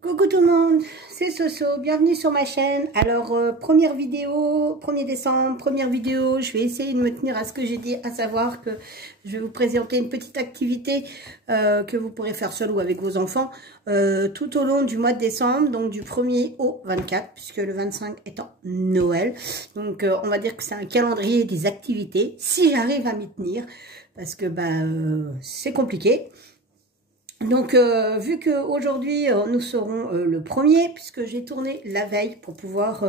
Coucou tout le monde, c'est Soso, bienvenue sur ma chaîne. Alors, première vidéo, 1er décembre, première vidéo, je vais essayer de me tenir à ce que j'ai dit, à savoir que je vais vous présenter une petite activité que vous pourrez faire seul ou avec vos enfants tout au long du mois de décembre, donc du 1er au 24, puisque le 25 étant Noël. Donc, on va dire que c'est un calendrier des activités, si j'arrive à m'y tenir, parce que c'est compliqué. Donc, vu qu'aujourd'hui, nous serons le 1er, puisque j'ai tourné la veille pour pouvoir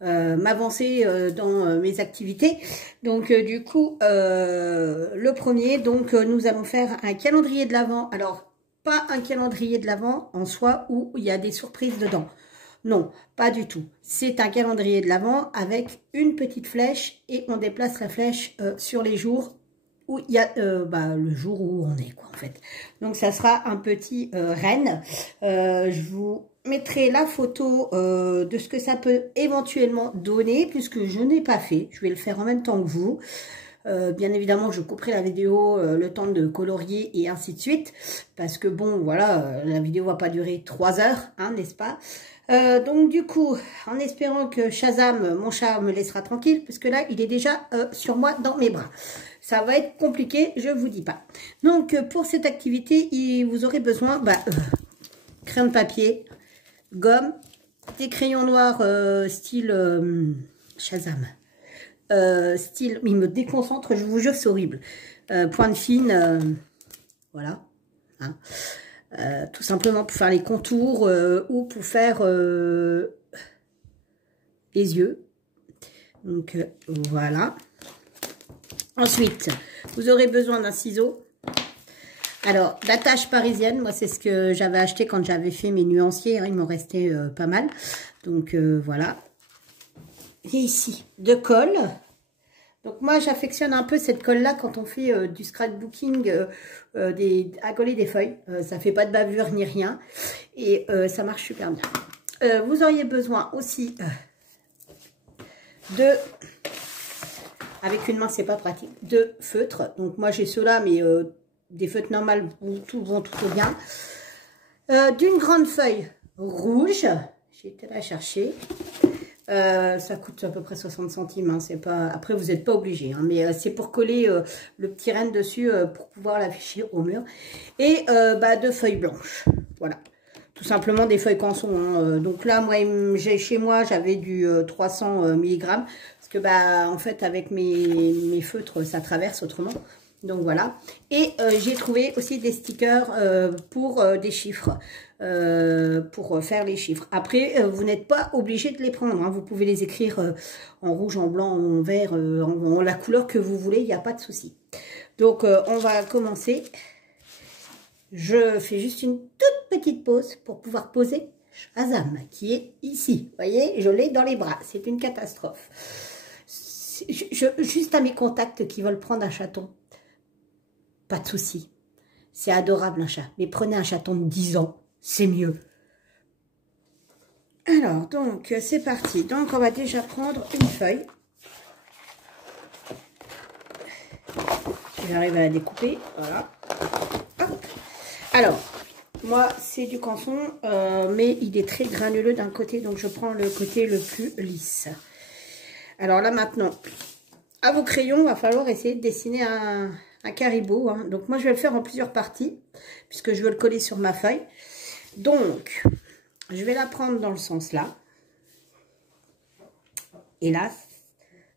m'avancer dans mes activités. Donc, du coup, le 1er, donc, nous allons faire un calendrier de l'Avent. Alors, pas un calendrier de l'Avent en soi où il y a des surprises dedans. Non, pas du tout. C'est un calendrier de l'Avent avec une petite flèche et on déplace la flèche sur les jours où il y a le jour où on est, quoi, en fait. Donc, ça sera un petit renne. Je vous mettrai la photo de ce que ça peut éventuellement donner, puisque je n'ai pas fait. Je vais le faire en même temps que vous. Bien évidemment, je couperai la vidéo le temps de colorier et ainsi de suite. Parce que, bon, voilà, la vidéo va pas durer 3 heures, hein, n'est-ce pas? Donc, du coup, en espérant que Shazam, mon chat, me laissera tranquille, parce que là, il est déjà sur moi, dans mes bras. Ça va être compliqué, je vous dis pas. Donc, pour cette activité, vous aurez besoin crayon de papier, gomme, des crayons noirs style Shazam. Style, il me déconcentre, je vous jure, c'est horrible. Pointe fine, voilà. Hein. Tout simplement pour faire les contours ou pour faire les yeux. Donc, voilà. Ensuite, vous aurez besoin d'un ciseau. Alors, la tâche parisienne, moi, c'est ce que j'avais acheté quand j'avais fait mes nuanciers. Hein, il m'en restait pas mal. Donc, voilà. Et ici, de colle. Donc, moi, j'affectionne un peu cette colle-là quand on fait du scrapbooking à coller des feuilles. Ça fait pas de bavure ni rien. Et ça marche super bien. Vous auriez besoin aussi de... Avec une main, c'est pas pratique. De feutres. Donc, moi, j'ai ceux-là, mais des feutres normales vont tout bien. D'une grande feuille rouge. J'ai été la chercher. Ça coûte à peu près 60 centimes. Hein, c'est pas... Après, vous n'êtes pas obligé. Hein, mais c'est pour coller le petit renne dessus pour pouvoir l'afficher au mur. Et de feuilles blanches. Voilà. Tout simplement des feuilles canson. Hein. Donc là, moi, chez moi, j'avais du 300 mg. Parce que, en fait, avec mes feutres, ça traverse autrement. Donc, voilà. Et j'ai trouvé aussi des stickers pour des chiffres. Pour faire les chiffres. Après, vous n'êtes pas obligé de les prendre. Hein. Vous pouvez les écrire en rouge, en blanc, en vert, en la couleur que vous voulez. Il n'y a pas de souci. Donc, on va commencer. Je fais juste une toute petite pause pour pouvoir poser Shazam, qui est ici. Vous voyez, je l'ai dans les bras. C'est une catastrophe. Juste à mes contacts qui veulent prendre un chaton, pas de souci. C'est adorable un chat. Mais prenez un chaton de 10 ans, c'est mieux. Alors, donc, c'est parti. Donc, on va déjà prendre une feuille. J'arrive à la découper. Voilà. Hop. Alors, moi, c'est du canson, mais il est très granuleux d'un côté, donc je prends le côté le plus lisse. Alors là, maintenant, à vos crayons, il va falloir essayer de dessiner un caribou. Hein. Donc, moi, je vais le faire en plusieurs parties, puisque je veux le coller sur ma feuille. Donc, je vais la prendre dans le sens là. Et là,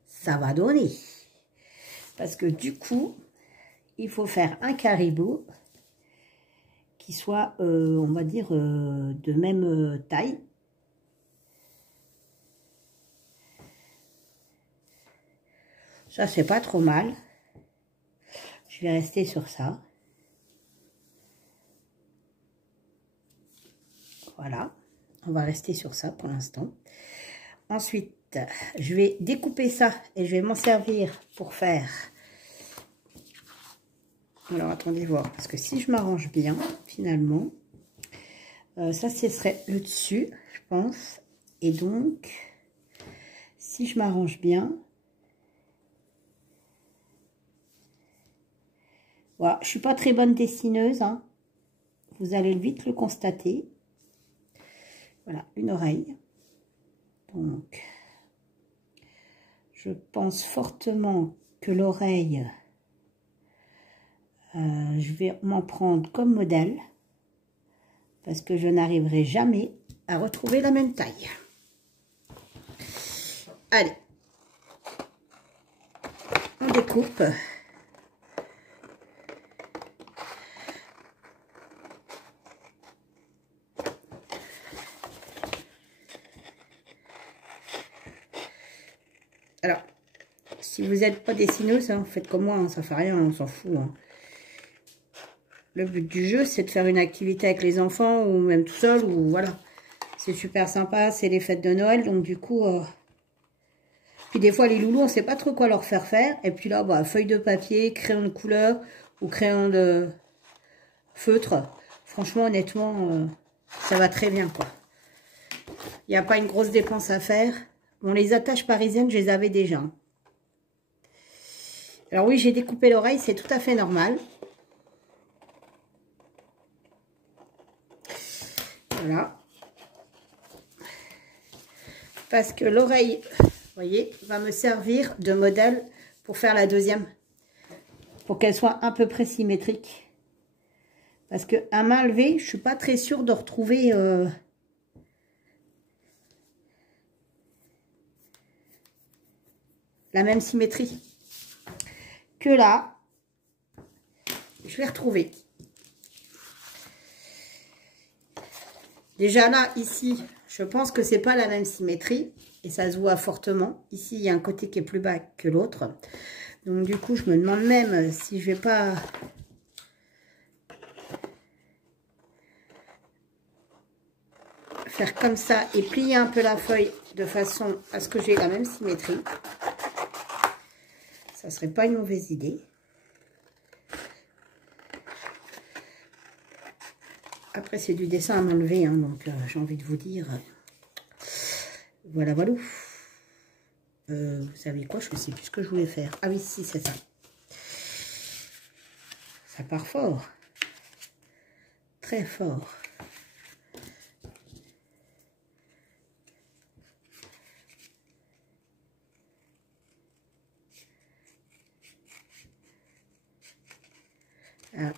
ça va donner. Parce que du coup, il faut faire un caribou qui soit, on va dire, de même taille. Ça, c'est pas trop mal. Je vais rester sur ça. Voilà. On va rester sur ça pour l'instant. Ensuite, je vais découper ça et je vais m'en servir pour faire... Alors, attendez voir, parce que si je m'arrange bien, finalement, ça, ce serait le dessus, je pense. Et donc, si je m'arrange bien, voilà, je suis pas très bonne dessineuse, hein. vous allez vite le constater. Voilà, une oreille. Donc, je pense fortement que l'oreille, je vais m'en prendre comme modèle parce que je n'arriverai jamais à retrouver la même taille. Allez, on découpe. Alors, si vous n'êtes pas dessineuse, hein, faites comme moi, hein, ça fait rien, on s'en fout. Hein. Le but du jeu, c'est de faire une activité avec les enfants ou même tout seul, ou voilà. C'est super sympa, c'est les fêtes de Noël, donc du coup... Puis des fois, les loulous, on ne sait pas trop quoi leur faire. Et puis là, bah, feuille de papier, crayon de couleur ou crayon de feutre. Franchement, honnêtement, ça va très bien, quoi. Il n'y a pas une grosse dépense à faire. Bon, les attaches parisiennes, je les avais déjà. Alors oui, j'ai découpé l'oreille, c'est tout à fait normal. Voilà. Parce que l'oreille, vous voyez, va me servir de modèle pour faire la deuxième. Pour qu'elle soit à peu près symétrique. Parce que à main levée, je ne suis pas très sûre de retrouver... la même symétrie que là, je vais retrouver. Déjà là, ici, je pense que c'est pas la même symétrie et ça se voit fortement. Ici, il y a un côté qui est plus bas que l'autre. Donc du coup, je me demande même si je vais pas faire comme ça et plier un peu la feuille de façon à ce que j'ai la même symétrie. Ça serait pas une mauvaise idée. Après, c'est du dessin à m'enlever, hein, donc j'ai envie de vous dire. Voilà, voilà. Vous savez quoi, je ne sais plus ce que je voulais faire. Ah oui, si, c'est ça. Ça part fort. Très fort. Ah,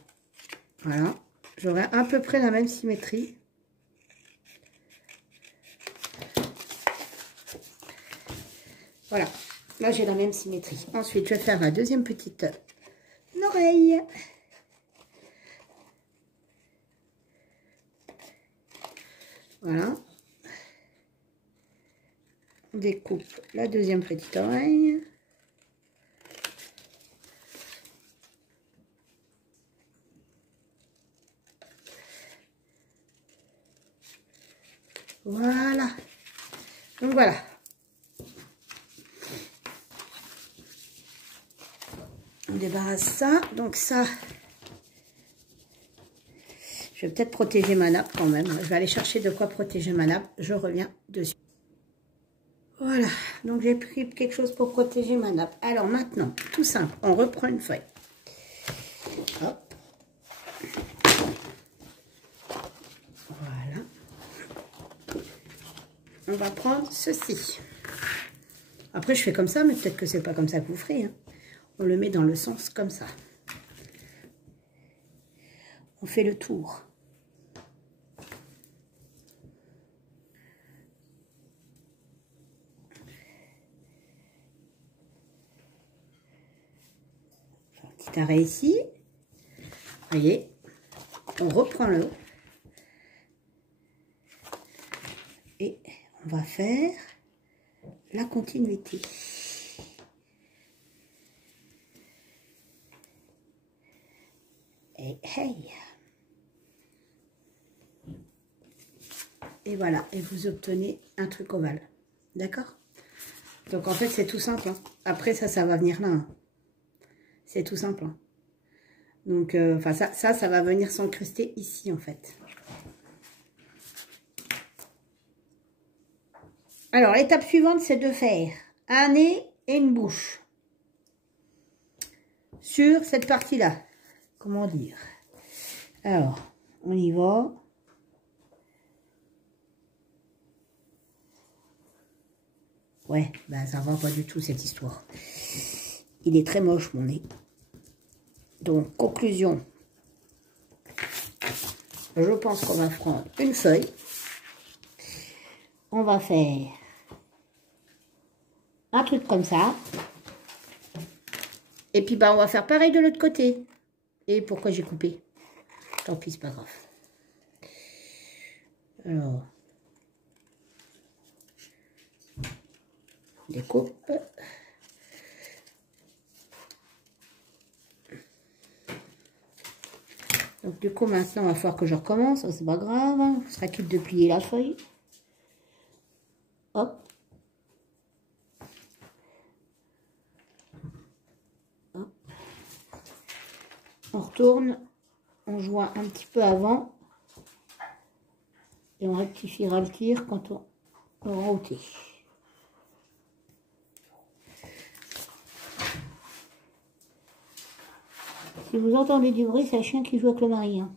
voilà. J'aurai à peu près la même symétrie. Voilà. Là, j'ai la même symétrie. Ensuite, je vais faire la deuxième petite oreille. Voilà. On découpe la deuxième petite oreille. Voilà. Donc voilà. On débarrasse ça. Donc ça, je vais peut-être protéger ma nappe quand même. Je vais aller chercher de quoi protéger ma nappe. Je reviens dessus. Voilà. Donc j'ai pris quelque chose pour protéger ma nappe. Alors maintenant, tout simple, on reprend une feuille. Hop. Voilà. On va prendre ceci. Après, je fais comme ça, mais peut-être que c'est pas comme ça que vous ferez. Hein. On le met dans le sens comme ça. On fait le tour. Un petit arrêt ici. Voyez, on reprend le haut. Et on va faire la continuité. Et hey. Et voilà, et vous obtenez un truc ovale. D'accord? Donc en fait, c'est tout simple. Hein. Après, ça va venir là. Hein. C'est tout simple. Hein. Donc, enfin, ça va venir s'incruster ici, en fait. Alors, l'étape suivante, c'est de faire un nez et une bouche. Sur cette partie-là. Comment dire? Alors, On y va. Ouais, ben ça va pas du tout cette histoire. Il est très moche mon nez. Donc, conclusion. Je pense qu'on va prendre une feuille. On va faire un truc comme ça. Et puis, bah, on va faire pareil de l'autre côté. Et pourquoi j'ai coupé? Tant pis, c'est pas grave. Alors, on découpe. Donc, du coup, maintenant, il va falloir que je recommence. C'est pas grave. Hein. On sera quitte de plier la feuille. Hop. Hop. On retourne. On joint un petit peu avant. Et on rectifiera le tir quand on aura ôté. Si vous entendez du bruit, c'est un chien qui joue avec le mari. Hein.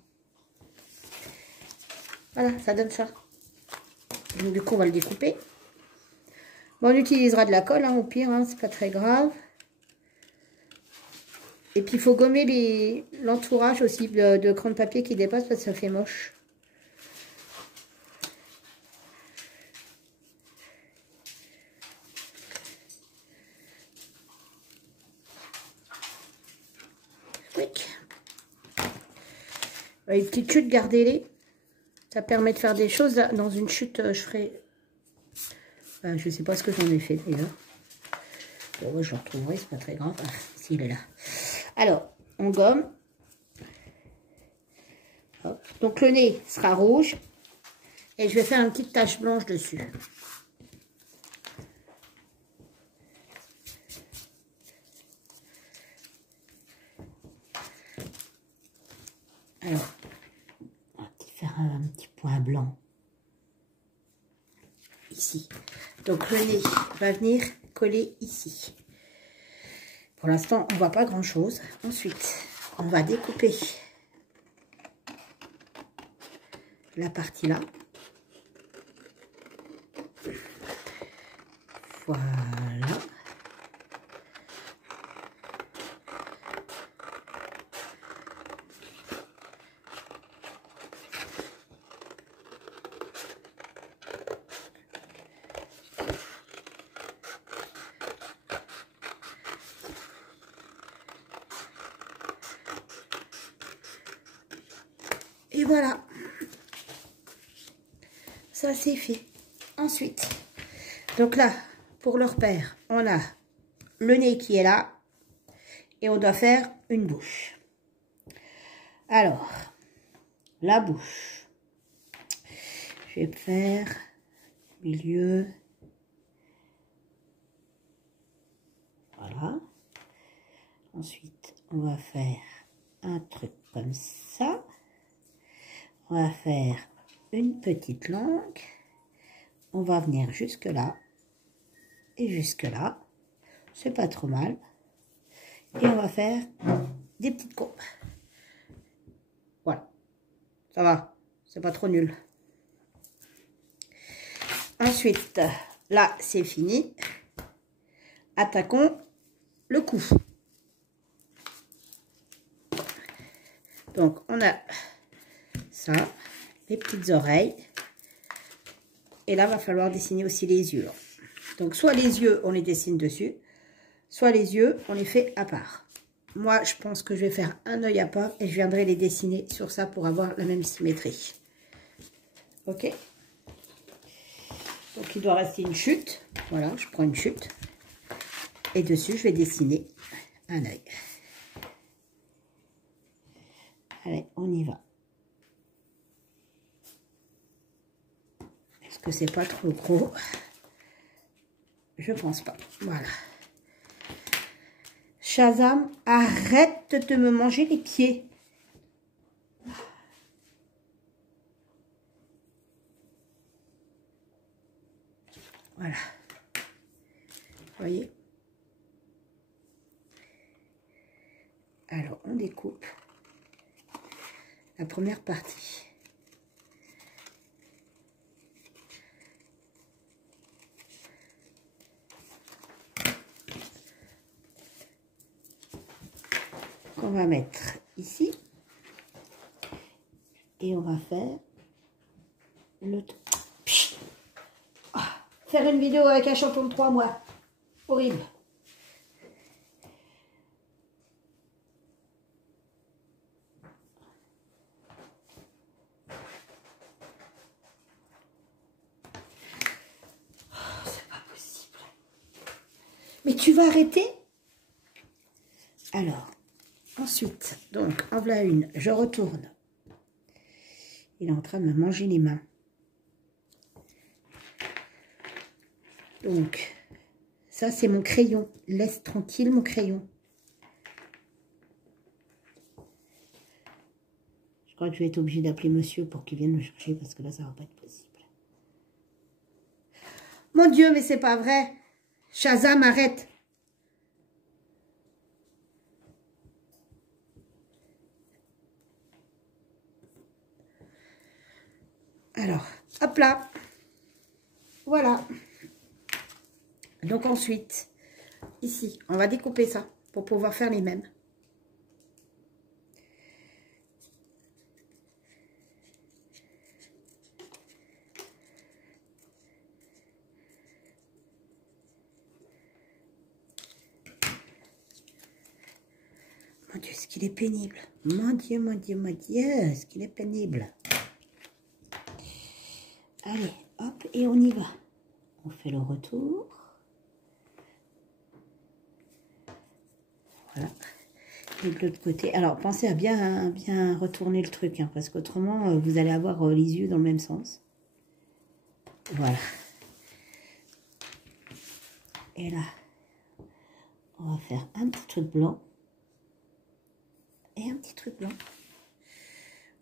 Voilà, ça donne ça. Donc, du coup, on va le découper. Bon, on utilisera de la colle, hein, au pire, hein, c'est pas très grave. Et puis, il faut gommer l'entourage aussi de cran de papier qui dépasse parce que ça fait moche. Quick. Une petite chute, gardez-les. Ça permet de faire des choses. Dans une chute, je ferai... je sais pas ce que j'en ai fait d'ailleurs. Bon, je le retrouverai, c'est pas très grave. Ah, s'il est là. Alors, on gomme. Hop. Donc le nez sera rouge. Et je vais faire une petite tache blanche dessus. Alors, on va faire un petit point blanc. Ici. Donc le nez va venir coller ici. Pour l'instant, on ne voit pas grand chose. Ensuite, on va découper la partie là. Voilà. Et voilà, ça c'est fait. Ensuite, donc là, pour le repère, on a le nez qui est là et on doit faire une bouche. Alors, la bouche, je vais faire milieu, voilà. Ensuite, on va faire un truc comme ça. On va faire une petite langue. On va venir jusque là. Et jusque là. C'est pas trop mal. Et on va faire des petites courbes. Voilà. Ça va. C'est pas trop nul. Ensuite, là, c'est fini. Attaquons le cou. Donc, on a ça, les petites oreilles. Et là, va falloir dessiner aussi les yeux. Donc, soit les yeux, on les dessine dessus, soit les yeux, on les fait à part. Moi, je pense que je vais faire un œil à part et je viendrai les dessiner sur ça pour avoir la même symétrie. Ok? Donc, il doit rester une chute. Voilà, je prends une chute. Et dessus, je vais dessiner un œil. Allez, on y va. Est-ce que c'est pas trop gros? Je pense pas. Voilà. Shazam, arrête de me manger les pieds. Voilà. Vous voyez? Alors, on découpe. la première partie. Qu'on va mettre ici. Et on va faire le... Ah, faire une vidéo avec un champion de 3 mois. Horrible. C'est pas possible. Mais tu vas arrêter? Alors, ensuite, donc, en voilà une. Je retourne. Il est en train de me manger les mains. Donc, ça, c'est mon crayon. Laisse tranquille mon crayon. Je crois que je vais être obligée d'appeler monsieur pour qu'il vienne me chercher parce que là, ça va pas être possible. Mon Dieu, mais c'est pas vrai. Shazam, arrête. Alors, hop là. Voilà. Donc ensuite, ici, on va découper ça pour pouvoir faire les mêmes. Mon Dieu, est-ce qu'il est pénible. Mon Dieu, mon Dieu, mon Dieu, est-ce qu'il est pénible. Allez, hop, et on y va. On fait le retour. Voilà. Et de l'autre côté. Alors, pensez à bien retourner le truc, hein, parce qu'autrement, vous allez avoir les yeux dans le même sens. Voilà. Et là, on va faire un petit truc blanc. Et un petit truc blanc.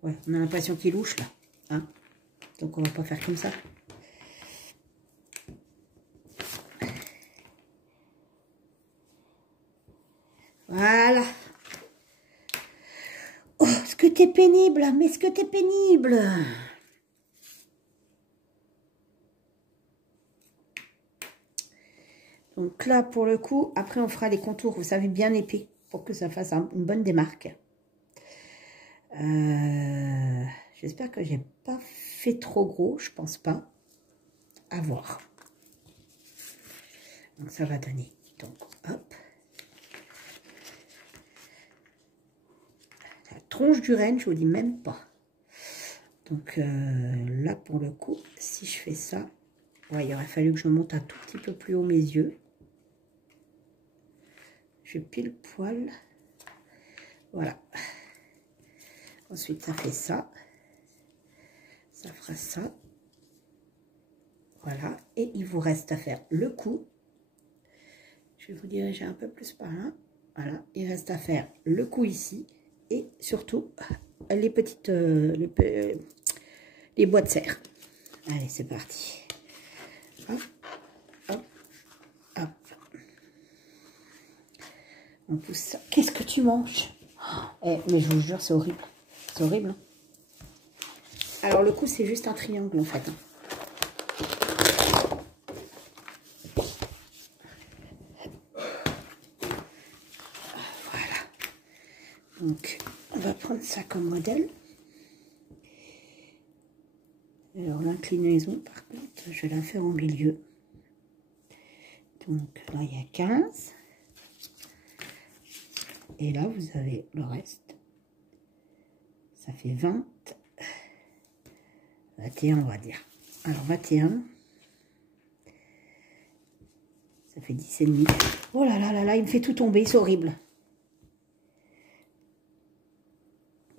Ouais, on a l'impression qu'il louche, là. Hein, donc, on va pas faire comme ça. Voilà. Oh, est-ce que t'es pénible? Mais est-ce que t'es pénible? Donc là, pour le coup, après, on fera les contours, vous savez, bien épais, pour que ça fasse une bonne démarque. J'espère que j'ai pas fait trop gros, je pense pas. À voir. Donc ça va donner. Donc, hop. La tronche du renne, je vous dis même pas. Donc là, pour le coup, si je fais ça, ouais, il aurait fallu que je monte un tout petit peu plus haut mes yeux. Je pile poil. Voilà. Ensuite, ça fait ça. Ça fera ça. Voilà. Et il vous reste à faire le cou. Je vais vous diriger un peu plus par là. Voilà. Il reste à faire le cou ici. Et surtout, les petites... les bois de serre. Allez, c'est parti. Hop, hop, hop. On pousse ça. Qu'est-ce que tu manges? Mais je vous jure, c'est horrible. C'est horrible. Hein. Alors, le coup, c'est juste un triangle, en fait. Hein. Voilà. Donc, on va prendre ça comme modèle. Alors, l'inclinaison, par contre, je vais la faire au milieu. Donc, là, il y a 15. Et là, vous avez le reste. Ça fait 20. 21, on va dire. Alors, 21. Ça fait 10 et demi. Oh là là là là, il me fait tout tomber, c'est horrible.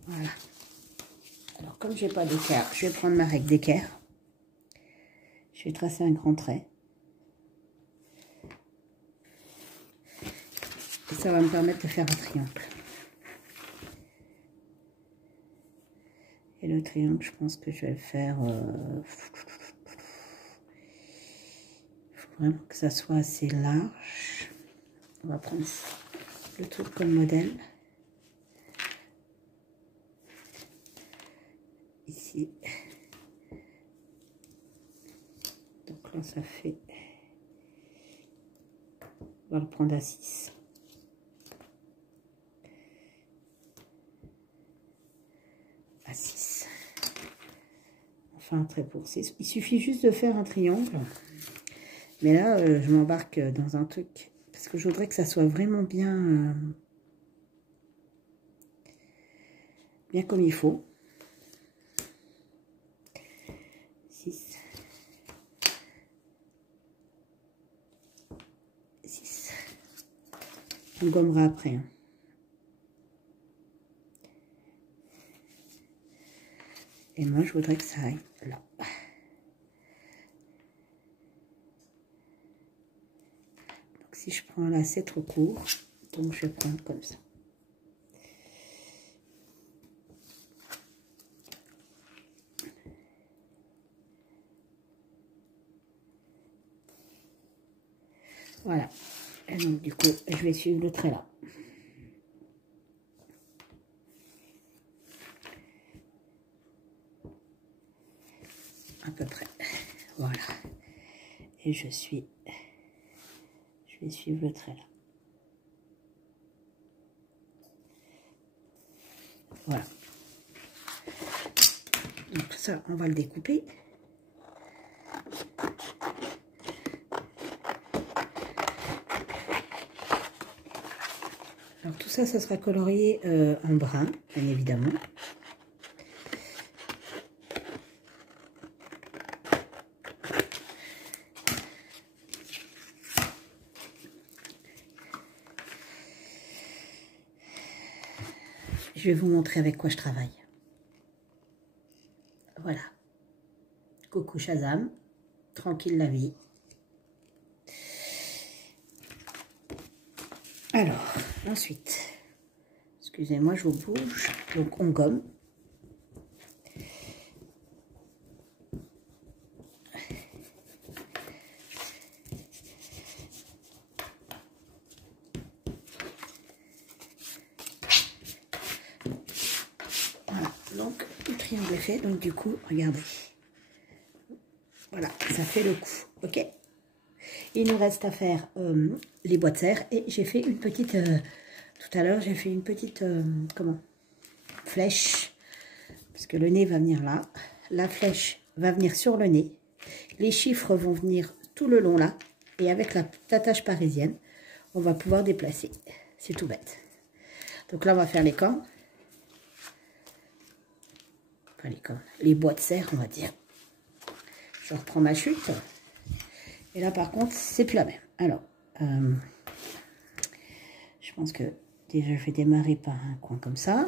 Voilà. Alors, comme je n'ai pas d'équerre, je vais prendre ma règle d'équerre. Je vais tracer un grand trait. Et ça va me permettre de faire un triangle. Et le triangle, je pense que je vais le faire... Il faut vraiment que ça soit assez large. On va prendre le truc comme modèle. ici. Donc là, ça fait... On va le prendre à 6. À 6. Enfin, un trait pour 6. Il suffit juste de faire un triangle. Mais là, je m'embarque dans un truc. Parce que je voudrais que ça soit vraiment bien... bien comme il faut. 6. 6. On gommera après. Hein. Et moi, je voudrais que ça aille là. Donc, si je prends là, c'est trop court. Donc, je vais prendre comme ça. Voilà. Et donc, du coup, je vais suivre le trait là. À peu près. Voilà. Et je vais suivre le trait là. Voilà. Donc ça, on va le découper. Alors tout ça, ça sera colorié en brun, bien évidemment. Je vais vous montrer avec quoi je travaille. Voilà. Coucou Shazam. Tranquille la vie. Alors, ensuite, excusez-moi, je vous bouge. Donc, on gomme. Voilà, donc, le triangle est fait. Donc, du coup, regardez. Voilà, ça fait le coup. OK? Il nous reste à faire les boîtes serres. Et j'ai fait une petite... tout à l'heure, j'ai fait une petite... comment? Flèche. Parce que le nez va venir là. La flèche va venir sur le nez. Les chiffres vont venir tout le long là. Et avec la attache parisienne, on va pouvoir déplacer. C'est tout bête. Donc là, on va faire les cornes. Enfin, les cornes. Les boîtes serres, on va dire. Je reprends ma chute. Et là, par contre, c'est plus la même. Alors, je pense que déjà, je vais démarrer par un coin comme ça.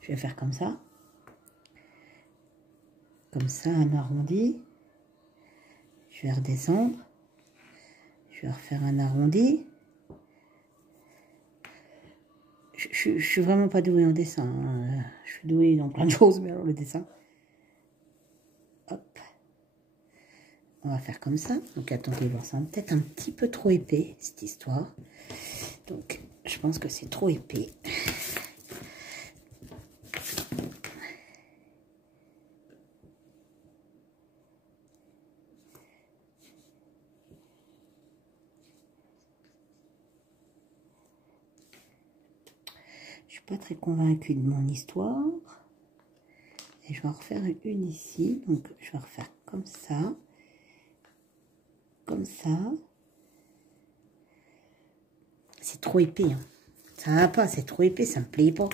Je vais faire comme ça. Comme ça, un arrondi. Je vais redescendre. Je vais refaire un arrondi. Je suis vraiment pas douée en dessin. Hein. Je suis douée dans plein de choses, mais alors le dessin. Hop. On va faire comme ça. Donc attendez, voir ça peut-être un petit peu trop épais, cette histoire. Donc je pense que c'est trop épais. Je suis pas très convaincue de mon histoire. Et je vais en refaire une ici. Donc je vais refaire comme ça. Comme ça. C'est trop épais. Hein. Ça va pas, c'est trop épais, ça me plaît pas.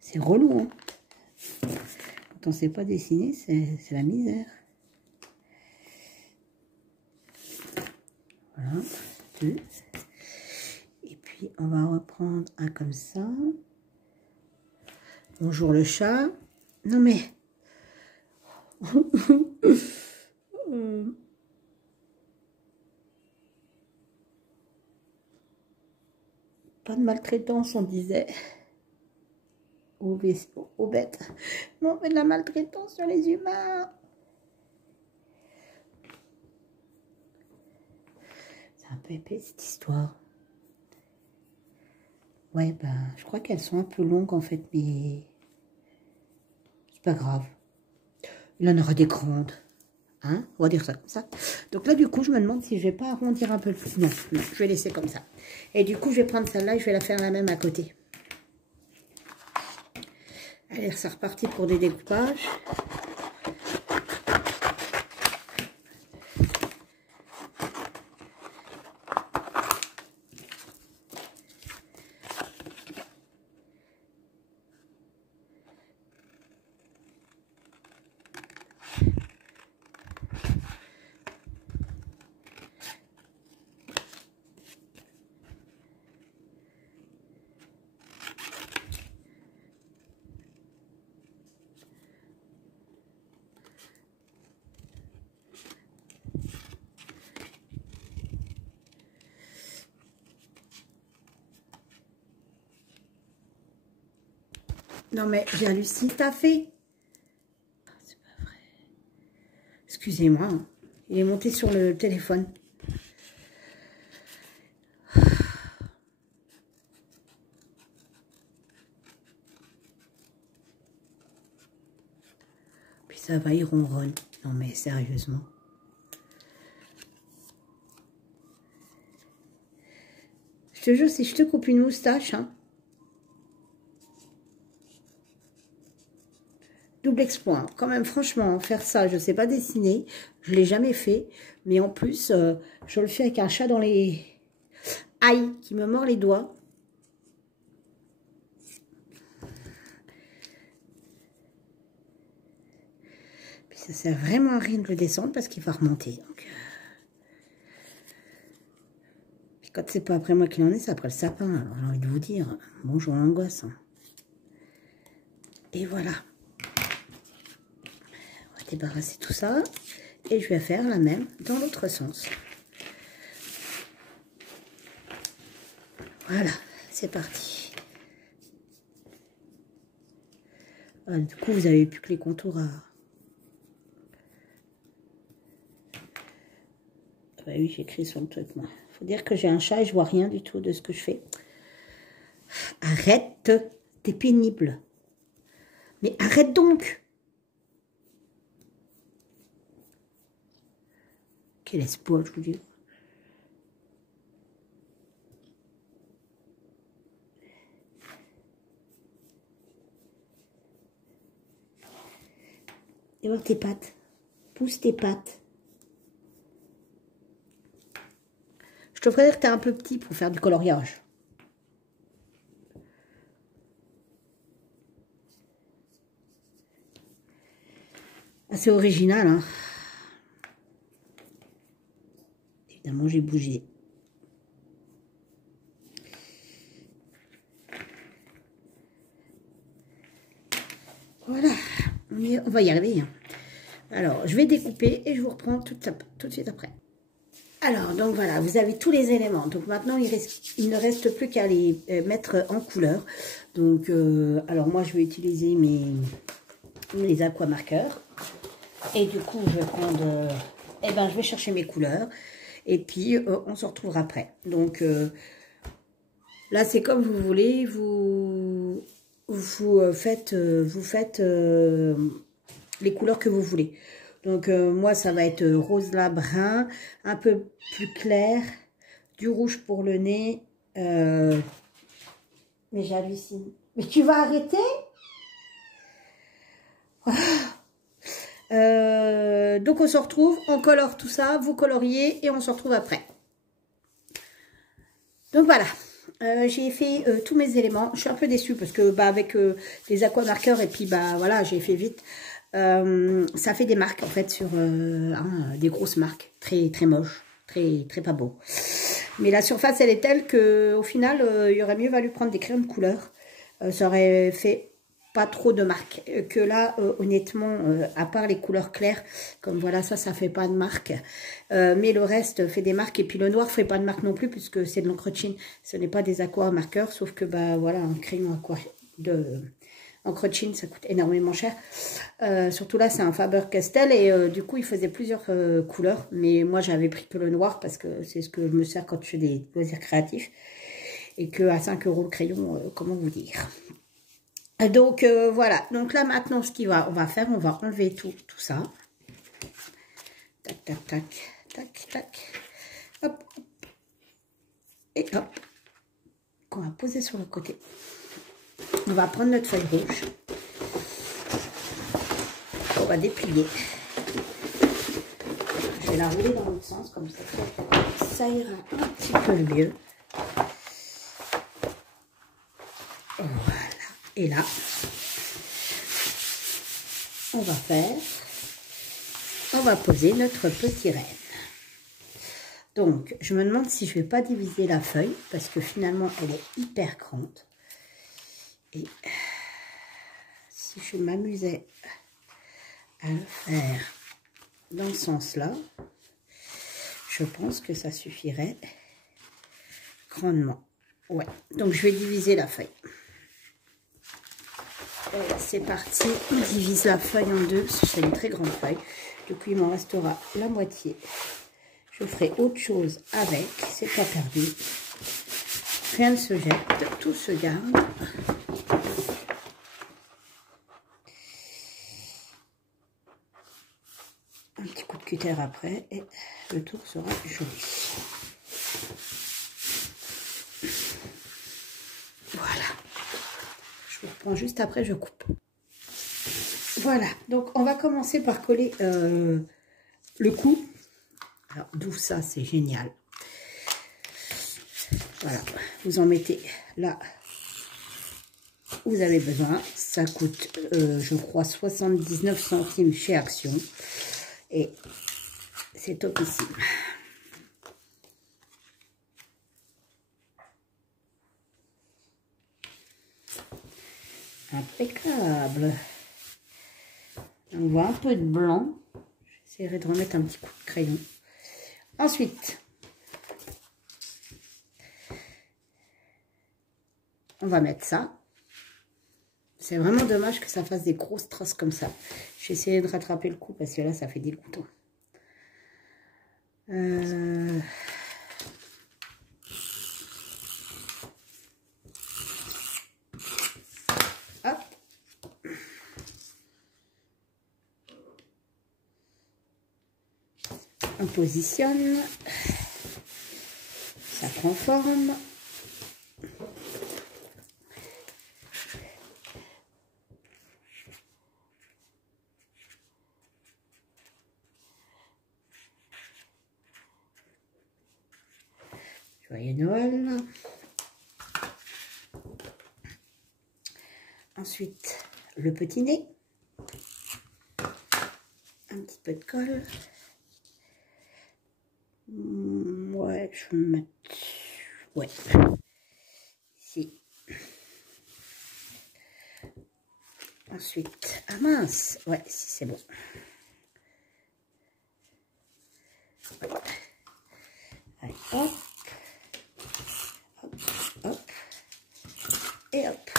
C'est relou. Hein. Quand on ne sait pas dessiner, c'est la misère. Voilà. 2. Et puis, on va reprendre un comme ça. Bonjour le chat. Non mais... Pas de maltraitance, on disait. aux bêtes. Mais on fait de la maltraitance sur les humains. C'est un peu épais cette histoire. Ouais, ben, je crois qu'elles sont un peu longues en fait, mais c'est pas grave. Il en aura des grandes. Hein, on va dire ça comme ça. Donc là, du coup, je me demande si je vais pas arrondir un peu le plus. Non, non, je vais laisser comme ça. Et du coup, je vais prendre celle-là et je vais la faire la même à côté. Allez, c'est reparti pour des découpages. Non mais j'hallucine, t'as fait. C'est pas vrai. Excusez-moi, hein. Il est monté sur le téléphone. Puis ça va, il ronronne. Non mais sérieusement. Je te jure, si je te coupe une moustache, hein. Double exploit, hein. Quand même, franchement, faire ça, je ne sais pas dessiner, je ne l'ai jamais fait, mais en plus, je le fais avec un chat dans les... Aïe, qui me mord les doigts. Puis ça sert vraiment à rien de le descendre parce qu'il va remonter. Donc, Puis quand c'est pas après moi qu'il en est, c'est après le sapin. Alors j'ai envie de vous dire, bonjour l'angoisse. Hein. Et voilà. On va débarrasser tout ça. Et je vais faire la même dans l'autre sens. Voilà, c'est parti. Ah, du coup, vous avez plus que les contours à... Ah bah oui, j'ai écrit sur le truc, moi. Faut dire que j'ai un chat et je vois rien du tout de ce que je fais. Arrête, t'es pénible. Mais arrête donc. Quel espoir, je vous dis. Et voir tes pattes. Pousse tes pattes. Je te ferais dire que tu es un peu petit pour faire du coloriage. Assez original, hein. Évidemment, j'ai bougé. Voilà. On va y arriver. Hein. Alors, je vais découper et je vous reprends tout de suite après. Alors, donc voilà, vous avez tous les éléments. Donc maintenant, il ne reste plus qu'à les mettre en couleur. Donc, alors moi, je vais utiliser mes aquamarqueurs. Et du coup, je vais prendre... je vais chercher mes couleurs. Et puis, on se retrouvera après. Donc, là, c'est comme vous voulez. Vous faites les couleurs que vous voulez. Donc, moi, ça va être rose là, brun, un peu plus clair, du rouge pour le nez. Mais j'hallucine. Mais tu vas arrêter? Donc, on se retrouve, on colore tout ça, vous coloriez et on se retrouve après. Donc, voilà. J'ai fait tous mes éléments. Je suis un peu déçue parce que avec les aquamarqueurs et puis voilà, j'ai fait vite. Ça fait des marques en fait sur des grosses marques très très moches, très pas beau. Mais la surface elle est telle que au final il y aurait mieux valu prendre des crayons de couleur. Ça aurait fait pas trop de marques. Que là honnêtement à part les couleurs claires comme voilà ça fait pas de marque. Mais le reste fait des marques et puis le noir fait pas de marque non plus puisque c'est de l'encre de Chine. Ce n'est pas des aqua marqueurs sauf que voilà un crayon aqua Encre de Chine, ça coûte énormément cher. Surtout là, c'est un Faber-Castell et du coup, il faisait plusieurs couleurs. Mais moi, j'avais pris que le noir parce que c'est ce que je me sers quand je fais des loisirs créatifs. Et que à 5 € le crayon, comment vous dire. Donc, voilà. Donc là, maintenant, on va faire, on va enlever tout ça. Tac, tac, tac, tac, tac. Hop. Et hop. Qu'on va poser sur le côté. On va prendre notre feuille rouge. On va déplier. Je vais la rouler dans l'autre sens, comme ça ira un petit peu mieux. Voilà. Et là, on va poser notre petit renne. Donc, je me demande si je ne vais pas diviser la feuille, parce que finalement, elle est hyper grande. Et si je m'amusais à le faire dans ce sens-là, je pense que ça suffirait grandement. Ouais, donc je vais diviser la feuille. C'est parti, on divise la feuille en deux, c'est une très grande feuille. Du coup, il m'en restera la moitié. Je ferai autre chose avec, c'est pas perdu. Rien ne se jette, tout se garde. Un petit coup de cutter après et le tour sera joli. Voilà. Je vous reprends juste après, je coupe. Voilà, donc on va commencer par coller le cou. Alors, d'où ça, c'est génial. Voilà, vous en mettez là où vous avez besoin. Ça coûte, je crois, 79 centimes chez Action. Et c'est topissime. Impeccable. On voit un peu de blanc. J'essaierai de remettre un petit coup de crayon. Ensuite, on va mettre ça. C'est vraiment dommage que ça fasse des grosses traces comme ça. J'ai essayé de rattraper le coup parce que là, ça fait dégoûtant. Hop. On positionne. Ça prend forme. Joyeux Noël. Ensuite, le petit nez. Un petit peu de colle. Ouais, je vais mettre... Ouais. Ici. Ensuite, ah mince. Ouais, si c'est bon. Ouais. Allez, hop. Hop, hop. Et hop.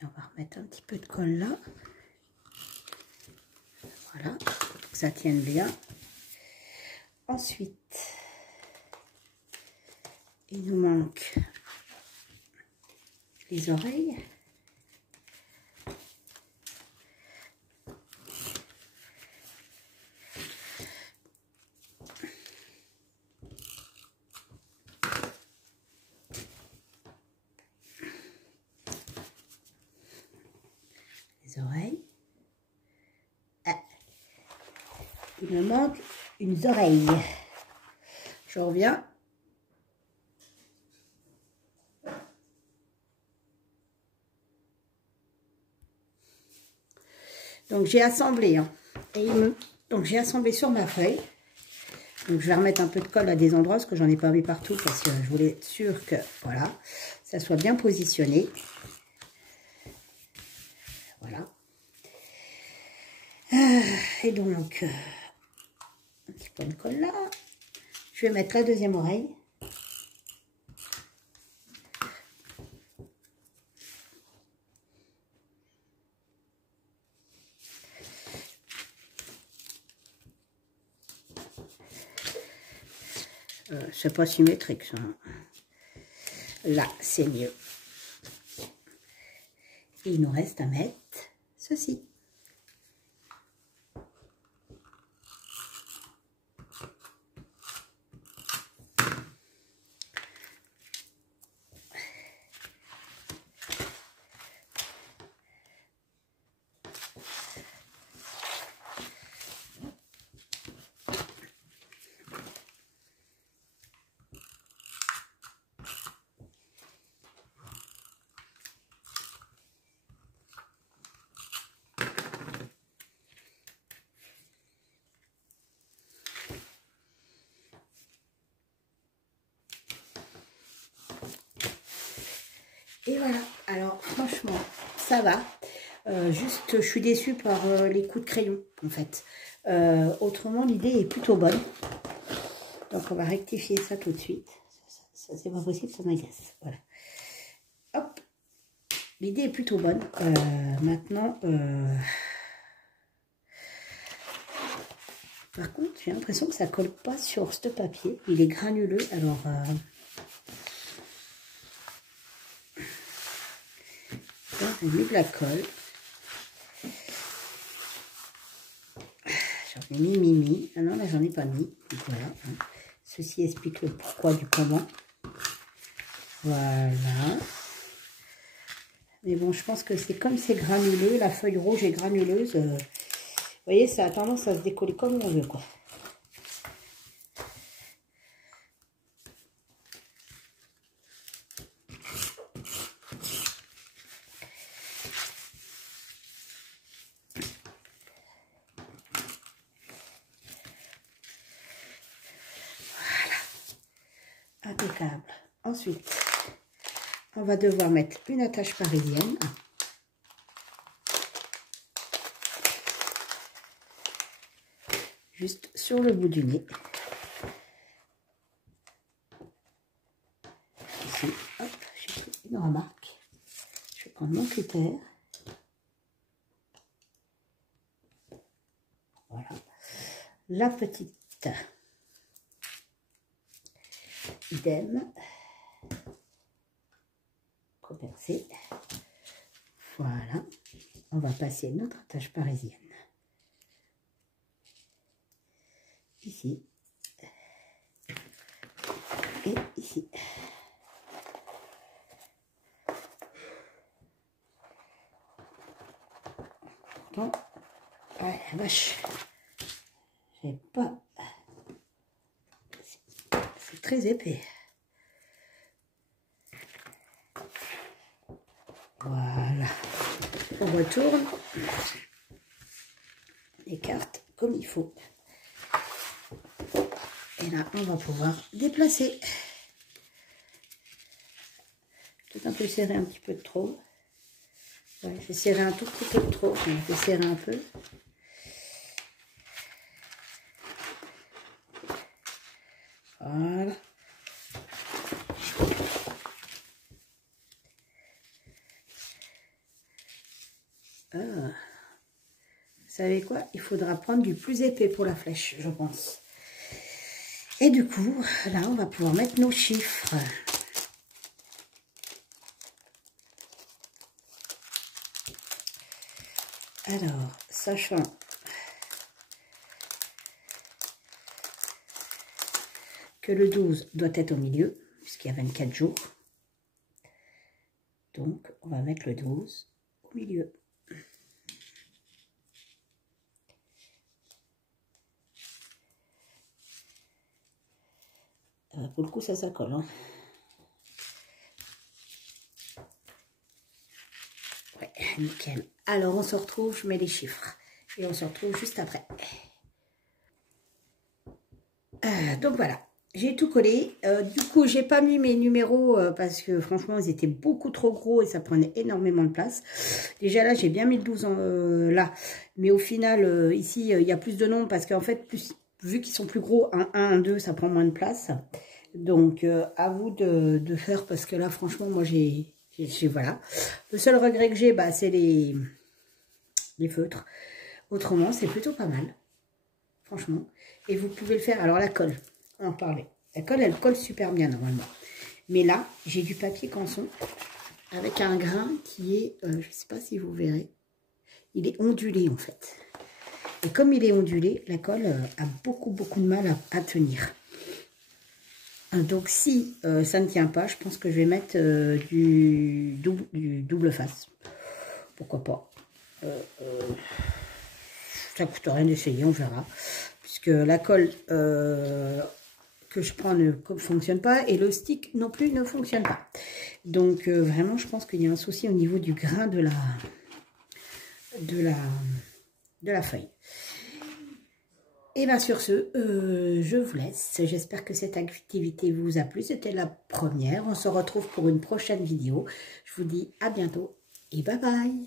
Et on va remettre un petit peu de colle là. Voilà, pour que ça tienne bien. Ensuite, il nous manque les oreilles. Les oreilles. Ah. Il me manque une oreille. Je reviens. Donc j'ai assemblé, hein, donc j'ai assemblé sur ma feuille. Donc je vais remettre un peu de colle à des endroits parce que j'en ai pas mis partout parce que je voulais être sûre que voilà, ça soit bien positionné. Voilà. Et donc, un petit point de colle là. Je vais mettre la deuxième oreille. C'est pas symétrique ça. Là, c'est mieux. Et il nous reste à mettre ceci. Et voilà, alors franchement, ça va. Juste, je suis déçue par les coups de crayon, en fait. Autrement, l'idée est plutôt bonne. Donc, on va rectifier ça tout de suite. Ça c'est pas possible, ça m'agace. Voilà. Hop. L'idée est plutôt bonne. Maintenant, par contre, j'ai l'impression que ça colle pas sur ce papier. Il est granuleux, alors... J'ai mis de la colle. J'en ai mis. Ah non, là, j'en ai pas mis. Donc, voilà. Ceci explique le pourquoi du comment. Voilà. Mais bon, je pense que c'est comme c'est granuleux. La feuille rouge est granuleuse. Vous voyez, ça a tendance à se décoller comme on veut, quoi. Impeccable. Ensuite, on va devoir mettre une attache parisienne. Juste sur le bout du nez. Ici, hop, j'ai pris une remarque. Je vais prendre mon cutter. Voilà. La petite. Idem. Repercer. Voilà. On va passer notre attache parisienne. Ici. Et ici. Pourtant, ouais, vache. J'ai pas... C'est très épais. Voilà. On retourne les cartes comme il faut. Et là, on va pouvoir déplacer. Peut-être un peu serré un petit peu de trop. Ouais, j'ai serré un tout petit peu de trop. Je vais serrer un peu. Voilà. Ah. Vous savez quoi? Il faudra prendre du plus épais pour la flèche, je pense. Et du coup, là, on va pouvoir mettre nos chiffres. Alors, sachant que le 12 doit être au milieu, puisqu'il y a 24 jours. Donc, on va mettre le 12 au milieu. Pour le coup, ça colle. Hein. Ouais, nickel. Alors, on se retrouve, je mets les chiffres. Et on se retrouve juste après. Donc, voilà. j'ai tout collé. Du coup, j'ai pas mis mes numéros parce que franchement, ils étaient beaucoup trop gros et ça prenait énormément de place. Déjà là, j'ai bien mis le 12 là. Mais au final, ici, il y a plus de nombres parce qu'en fait, vu qu'ils sont plus gros, un 1, un 2, ça prend moins de place. Donc, à vous de faire parce que là, franchement, moi, voilà. Le seul regret que j'ai, bah, c'est les feutres. Autrement, c'est plutôt pas mal. Franchement. Et vous pouvez le faire. Alors, la colle, on en parlait. La colle, elle colle super bien, normalement. Mais là, j'ai du papier canson avec un grain qui est, je ne sais pas si vous verrez, il est ondulé, en fait. Et comme il est ondulé, la colle a beaucoup de mal à tenir. Donc, si ça ne tient pas, je pense que je vais mettre du double face. Pourquoi pas. Ça coûte rien d'essayer, on verra. Puisque la colle que je prends ne fonctionne pas et le stick non plus ne fonctionne pas. Donc, vraiment, je pense qu'il y a un souci au niveau du grain de la feuille. Et bien sur ce, je vous laisse. J'espère que cette activité vous a plu. C'était la première. On se retrouve pour une prochaine vidéo. Je vous dis à bientôt et bye bye.